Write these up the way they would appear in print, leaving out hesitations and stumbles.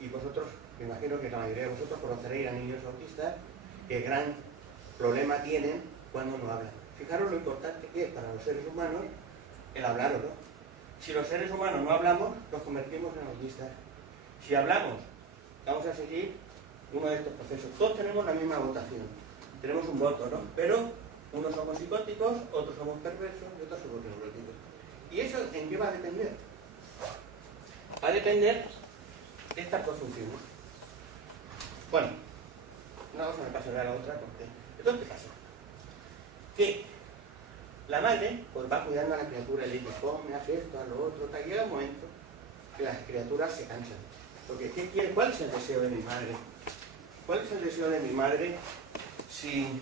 Y vosotros, me imagino que la mayoría de vosotros conoceréis a niños autistas que gran problema tienen cuando no hablan. Fijaros lo importante que es para los seres humanos el hablar o no. Si los seres humanos no hablamos, nos convertimos en autistas. Si hablamos, vamos a seguir uno de estos procesos. Todos tenemos la misma votación, tenemos un voto, ¿no? Pero unos somos psicóticos, otros somos perversos y otros somos neuróticos. ¿Y eso en qué va a depender? Va a depender de estas dos funciones. Bueno, una cosa me pasará a la otra porque... Entonces, ¿qué pasa? Que la madre pues va cuidando a la criatura y le dice, come, haz esto, haz lo otro, tal. Llega un momento que las criaturas se cansan. Porque ¿qué quiere? ¿Cuál es el deseo de mi madre? ¿Cuál es el deseo de mi madre si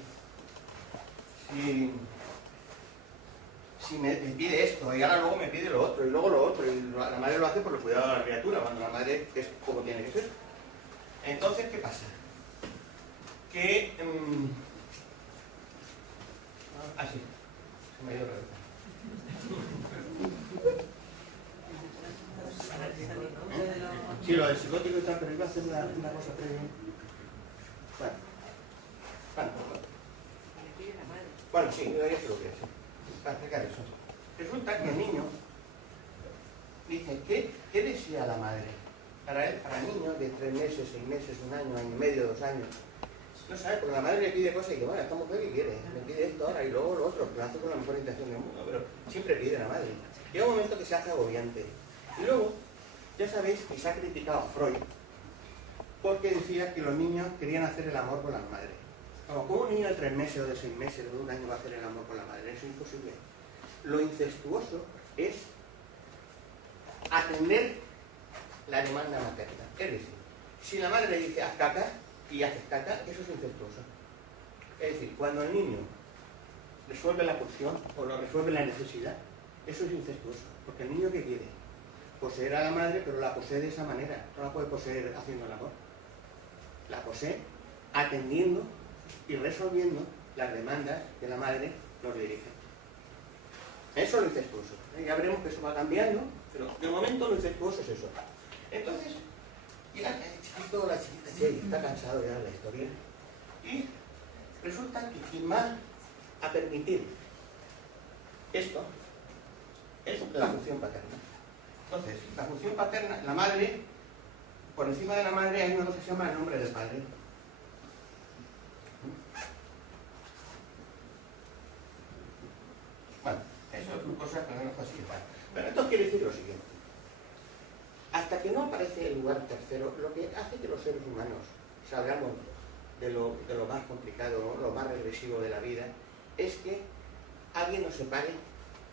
me pide esto y ahora luego me pide lo otro y luego lo otro? Y la madre lo hace por el cuidado de la criatura, cuando la madre es como tiene que ser. Entonces, ¿qué pasa? Que... así. Se me ha ido la cabeza. Sí, lo del psicótico y tal, pero iba a hacer una cosa previa. Bueno, sí, yo ya se lo voy a hacer. Para explicar eso. Resulta que el niño dice, ¿qué desea la madre? Para niños de 3 meses, 6 meses, 1 año, año y medio, 2 años. No sabe, porque la madre le pide cosas y dice, bueno, esta mujer que quiere, me pide esto ahora y luego lo otro, que lo hace con la mejor intención del mundo, pero siempre pide la madre. Llega un momento que se hace agobiante. Y luego, ya sabéis que se ha criticado a Freud porque decía que los niños querían hacer el amor con las madres. Como un niño de 3 meses o de 6 meses o de 1 año va a hacer el amor con la madre, eso es imposible. Lo incestuoso es atender la demanda materna. Es decir, si la madre le dice haz caca y haces caca, eso es incestuoso. Es decir, cuando el niño resuelve la pulsión o lo resuelve la necesidad, eso es incestuoso. Porque el niño, ¿qué quiere? Poseer a la madre, pero la posee de esa manera. No la puede poseer haciendo el amor. La posee atendiendo y resolviendo las demandas que la madre nos dirige. Eso es lo incestuoso. Ya veremos que eso va cambiando, pero de momento lo incestuoso es eso. Entonces, ya el chiquito, la chiquita, sí, está cansado ya de la historia. Y resulta que quien va a permitir esto es la función paterna. Entonces, la función paterna, la madre, por encima de la madre hay una cosa que se llama el nombre del padre. Bueno, eso es una cosa que no nos facilita. Pero esto quiere decir lo siguiente. Hasta que no aparece el lugar tercero, lo que hace que los seres humanos salgamos de lo más complicado, lo más regresivo de la vida, es que alguien nos separe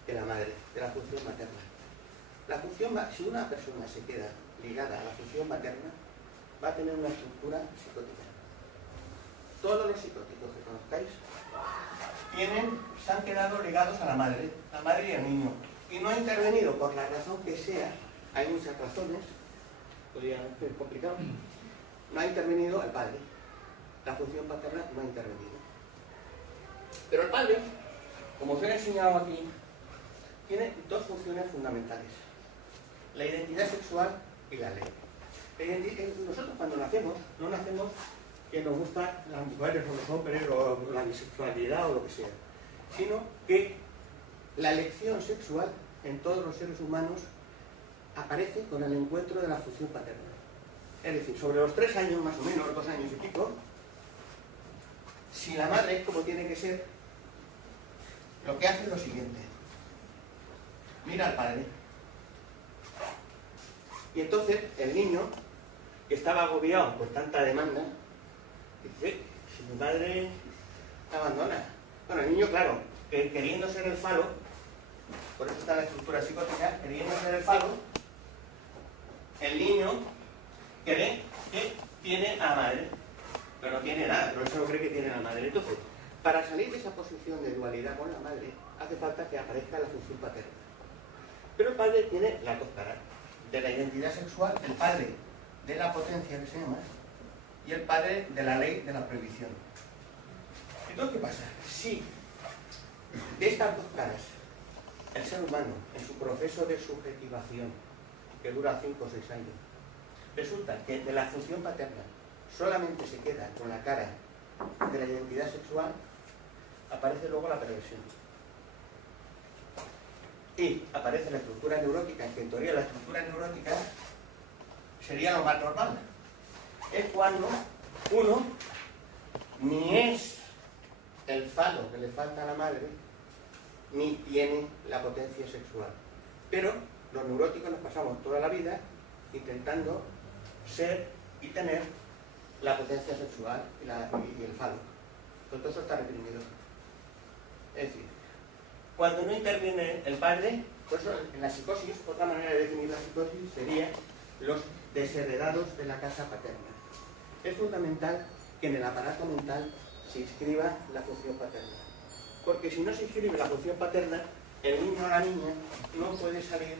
de la madre, de la función materna. Si una persona se queda ligada a la función materna, va a tener una estructura psicótica. Todos los psicóticos que conozcáis se han quedado ligados a la madre y al niño. Y no ha intervenido, por la razón que sea, hay muchas razones, podría ser complicado, no ha intervenido el padre. La función paterna no ha intervenido. Pero el padre, como os he enseñado aquí, tiene 2 funciones fundamentales. La identidad sexual y la ley. Nosotros cuando nacemos, no nacemos que nos gustan las mujeres o los hombres o la bisexualidad o lo que sea, sino que la elección sexual en todos los seres humanos aparece con el encuentro de la función paterna. Es decir, sobre los 3 años más o menos, 2 años y pico, si la madre es como tiene que ser, lo que hace es lo siguiente. Mira al padre. Y entonces el niño, que estaba agobiado por tanta demanda, dice, si mi madre me abandona. Bueno, el niño, claro, queriendo ser el falo, por eso está la estructura psicótica, queriendo ser el falo, el niño cree que tiene a la madre, pero no tiene nada, pero eso no cree que tiene a la madre. Entonces, para salir de esa posición de dualidad con la madre, hace falta que aparezca la función paterna. Pero el padre tiene las 2 caras. De la identidad sexual, el padre de la potencia que se llama, y el padre de la ley de la prohibición. Entonces, ¿qué pasa? Si de estas 2 caras el ser humano, en su proceso de subjetivación, que dura 5 o 6 años, resulta que de la función paterna solamente se queda con la cara de la identidad sexual, aparece luego la perversión. Y aparece la estructura neurótica, que en teoría la estructura neurótica sería lo más normal. Es cuando uno ni es el falo que le falta a la madre, ni tiene la potencia sexual. Pero los neuróticos nos pasamos toda la vida intentando ser y tener la potencia sexual y el falo. Todo eso está reprimido. Es decir, cuando no interviene el padre, por eso en la psicosis, otra manera de definir la psicosis sería los desheredados de la casa paterna. Es fundamental que en el aparato mental se inscriba la función paterna. Porque si no se inscribe la función paterna, el niño o la niña no puede salir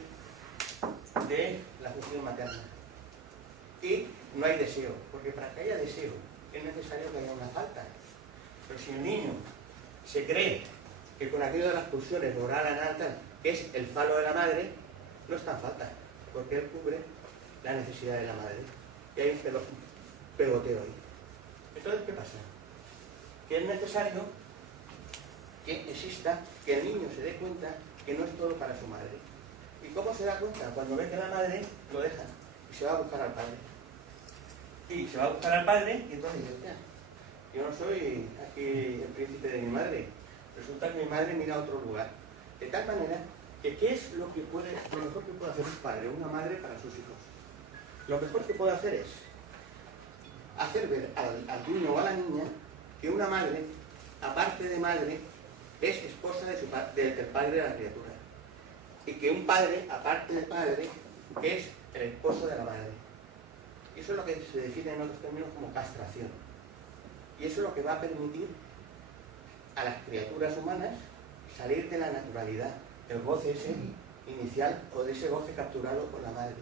de la función materna. Y no hay deseo, porque para que haya deseo es necesario que haya una falta. Pero si el niño se cree que con aquello de las pulsiones oral, anal, que es el falo de la madre, no está en falta, porque él cubre la necesidad de la madre. Y hay un pegoteo ahí. Entonces, ¿qué pasa? Que es necesario que exista, que el niño se dé cuenta que no es todo para su madre. ¿Y cómo se da cuenta? Cuando ve que la madre lo deja y se va a buscar al padre. Y se va a buscar al padre y entonces dice, hostia, yo no soy aquí el príncipe de mi madre. Resulta que mi madre mira a otro lugar. De tal manera que ¿qué es lo mejor que puede hacer un padre o una madre para sus hijos? Lo mejor que puede hacer es hacer ver al niño o a la niña que una madre, aparte de madre, es esposa del padre de la criatura. Y que un padre, aparte de padre, es el esposo de la madre. Y eso es lo que se define en otros términos como castración. Y eso es lo que va a permitir a las criaturas humanas salir de la naturalidad, del goce ese inicial o de ese goce capturado por la madre.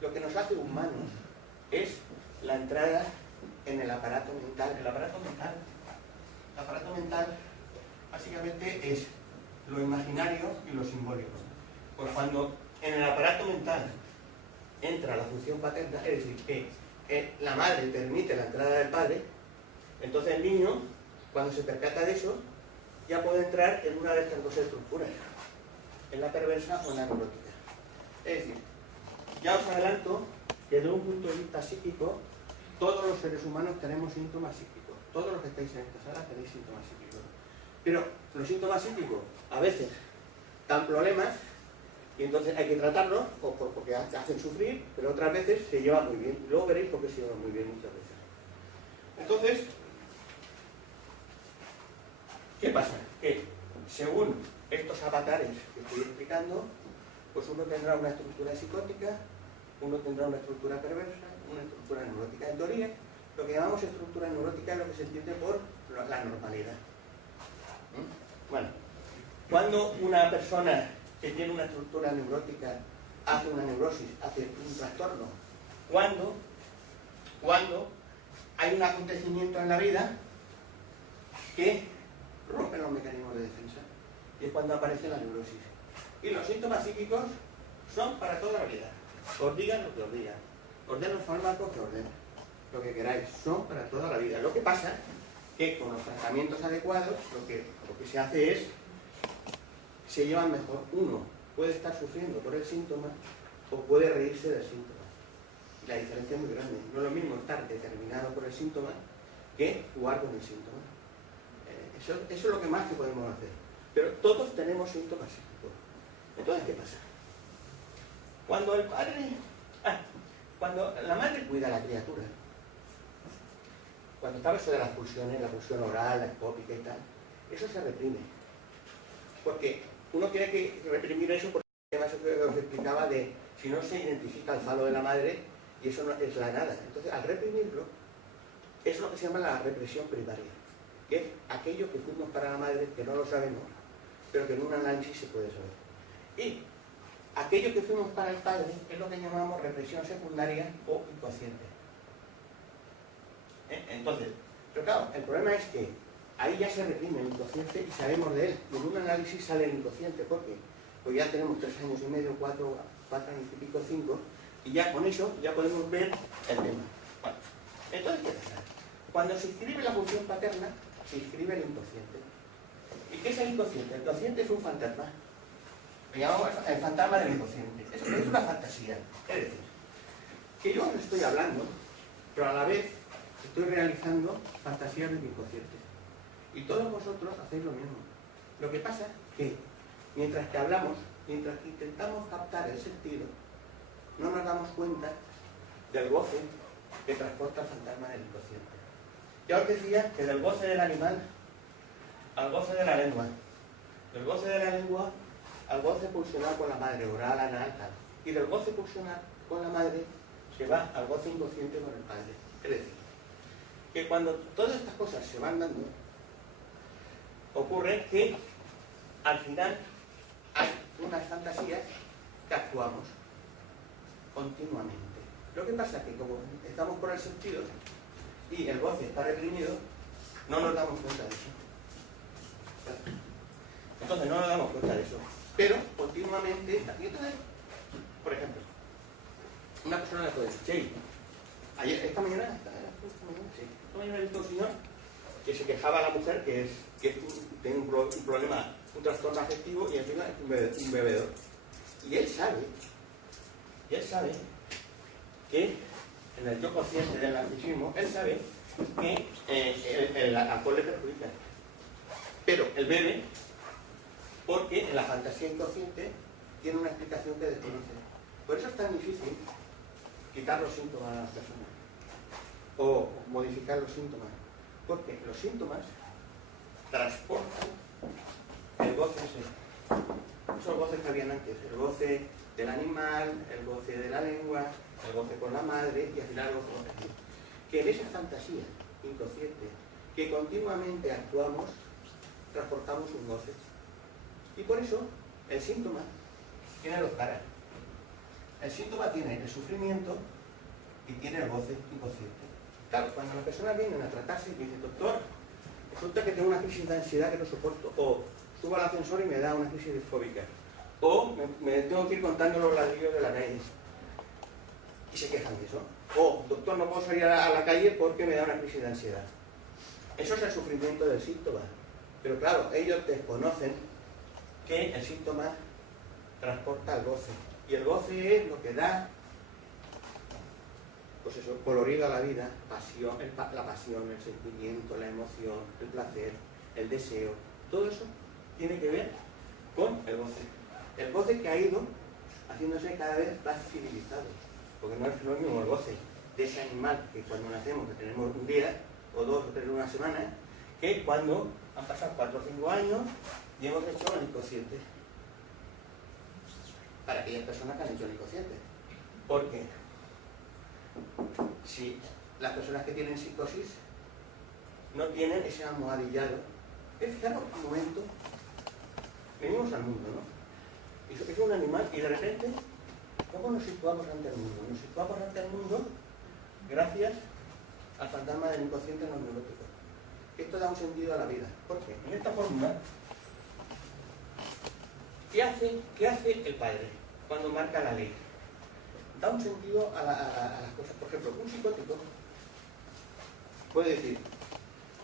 Lo que nos hace humanos es la entrada en el aparato mental. El aparato mental básicamente es lo imaginario y lo simbólico. Pues cuando en el aparato mental entra la función paterna, es decir, que la madre permite la entrada del padre, entonces el niño, cuando se percata de eso, ya puede entrar en una de estas dos estructuras, en la perversa o en la neurótica. Es decir, ya os adelanto que desde un punto de vista psíquico, todos los seres humanos tenemos síntomas psíquicos. Todos los que estáis en esta sala tenéis síntomas psíquicos. Pero los síntomas psíquicos a veces dan problemas y entonces hay que tratarlos porque hacen sufrir, pero otras veces se llevan muy bien. Luego veréis por qué se llevan muy bien muchas veces. Entonces, ¿qué pasa? Que según estos avatares que estoy explicando, pues uno tendrá una estructura psicótica, uno tendrá una estructura perversa, una estructura neurótica. En teoría, lo que llamamos estructura neurótica es lo que se entiende por la normalidad. Bueno, cuando una persona que tiene una estructura neurótica hace una neurosis, hace un trastorno, cuando hay un acontecimiento en la vida que rompe los mecanismos de defensa, y es cuando aparece la neurosis. Y los síntomas psíquicos son para toda la vida. Os digan lo que os digan, os den los fármacos que os den, lo que queráis, son para toda la vida. Lo que pasa que con los tratamientos adecuados lo que se hace es, se llevan mejor. Uno puede estar sufriendo por el síntoma o puede reírse del síntoma. Y la diferencia es muy grande. No es lo mismo estar determinado por el síntoma que jugar con el síntoma. Eso es lo que más que podemos hacer. Pero todos tenemos síntomas psíquicos. Entonces, ¿qué pasa? Cuando el padre... cuando la madre cuida a la criatura, cuando estaba eso de las pulsiones, la pulsión oral, la expópica y tal, eso se reprime. Porque uno tiene que reprimir eso porque además eso que os explicaba de si no se identifica el falo de la madre y eso no es la nada. Entonces, al reprimirlo, es lo que se llama la represión primaria, que es aquello que fuimos para la madre, que no lo sabemos, pero que en un análisis se puede saber. Y aquello que fuimos para el padre es lo que llamamos represión secundaria o inconsciente. Entonces, pero claro, el problema es que ahí ya se reprime el inconsciente y sabemos de él. Y en un análisis sale el inconsciente, ¿por qué? Pues ya tenemos 3 años y medio, 4 años y pico, 5, Y ya con eso ya podemos ver el tema. Bueno, entonces, ¿qué pasa? Cuando se inscribe la función paterna, se inscribe el inconsciente. ¿Y qué es el inconsciente? El inconsciente es un fantasma. Lo llamamos el fantasma del inconsciente. Es una fantasía. Es decir, que yo os estoy hablando, pero a la vez estoy realizando fantasías del inconsciente. Y todos vosotros hacéis lo mismo. Lo que pasa es que mientras que hablamos, mientras que intentamos captar el sentido, no nos damos cuenta del goce que transporta el fantasma del inconsciente. Ya os decía que del goce del animal al goce de la lengua, del goce de la lengua al goce pulsional con la madre, oral, anal, tal. Y del goce pulsional con la madre se va al goce inconsciente con el padre. Es decir, que cuando todas estas cosas se van dando, ocurre que al final hay unas fantasías que actuamos continuamente. Lo que pasa es que como estamos por el sentido y el goce está reprimido, no nos damos cuenta de eso. Entonces no nos damos cuenta de eso. Pero continuamente, entonces, por ejemplo, una persona le puede decir, Che, ayer, esta mañana he visto un señor que se quejaba a la mujer que tiene un problema, un trastorno afectivo y encima es un bebedor. Y él sabe que en el yo consciente del narcisismo, él sabe que el alcohol le perjudica. Pero él bebe porque en la fantasía inconsciente tiene una explicación que desconoce. Por eso es tan difícil quitar los síntomas a las personas o modificar los síntomas, porque los síntomas transportan el goce ese. Esos goces que habían antes, el goce del animal, el goce de la lengua, el goce con la madre y al final el goce con el. Que en esa fantasía inconsciente que continuamente actuamos, transportamos un goce. Y por eso el síntoma tiene dos caras. El síntoma tiene el sufrimiento y tiene el goce inconsciente. Claro, cuando las personas vienen a tratarse y dicen, doctor, resulta que tengo una crisis de ansiedad que no soporto, o subo al ascensor y me da una crisis disfóbica, o me tengo que ir contando los ladrillos de la calle, y se quejan de eso. O, doctor, no puedo salir a la calle porque me da una crisis de ansiedad. Eso es el sufrimiento del síntoma. Pero claro, ellos desconocen que el síntoma transporta el goce. Y el goce es lo que da, pues eso, colorido a la vida, pasión, la pasión, el sentimiento, la emoción, el placer, el deseo. Todo eso tiene que ver con el goce. El goce que ha ido haciéndose cada vez más civilizado. Porque no es lo mismo el goce de ese animal que cuando nacemos, que tenemos un día, o dos o tres, una semana, que cuando han pasado 4 o 5 años y hemos hecho el inconsciente. Para aquellas personas que han hecho el inconsciente. Porque si las personas que tienen psicosis no tienen ese almohadillado, fijaros un momento, venimos al mundo, ¿no? Es un animal y de repente, ¿cómo nos situamos ante el mundo? Nos situamos ante el mundo gracias al fantasma del inconsciente en los neuróticos. Esto da un sentido a la vida. ¿Por qué? En esta fórmula, ¿qué hace el padre cuando marca la ley? Da un sentido a las cosas. Por ejemplo, un psicótico puede decir,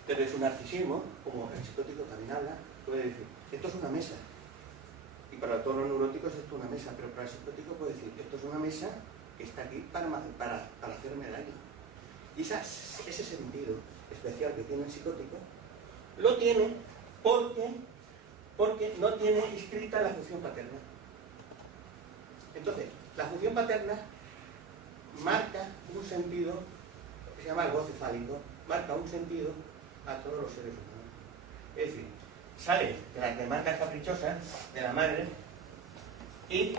desde su narcisismo, como el psicótico también habla, puede decir, esto es una mesa. Y para todos los neuróticos esto es una mesa, pero para el psicótico puede decir, esto es una mesa que está aquí para hacerme daño. Y ese sentido especial que tiene el psicótico, lo tiene porque no tiene inscrita la función paterna. Entonces, la función paterna marca un sentido, que se llama el goce fálico, marca un sentido a todos los seres humanos. Es decir, sale de las demandas caprichosas de la madre y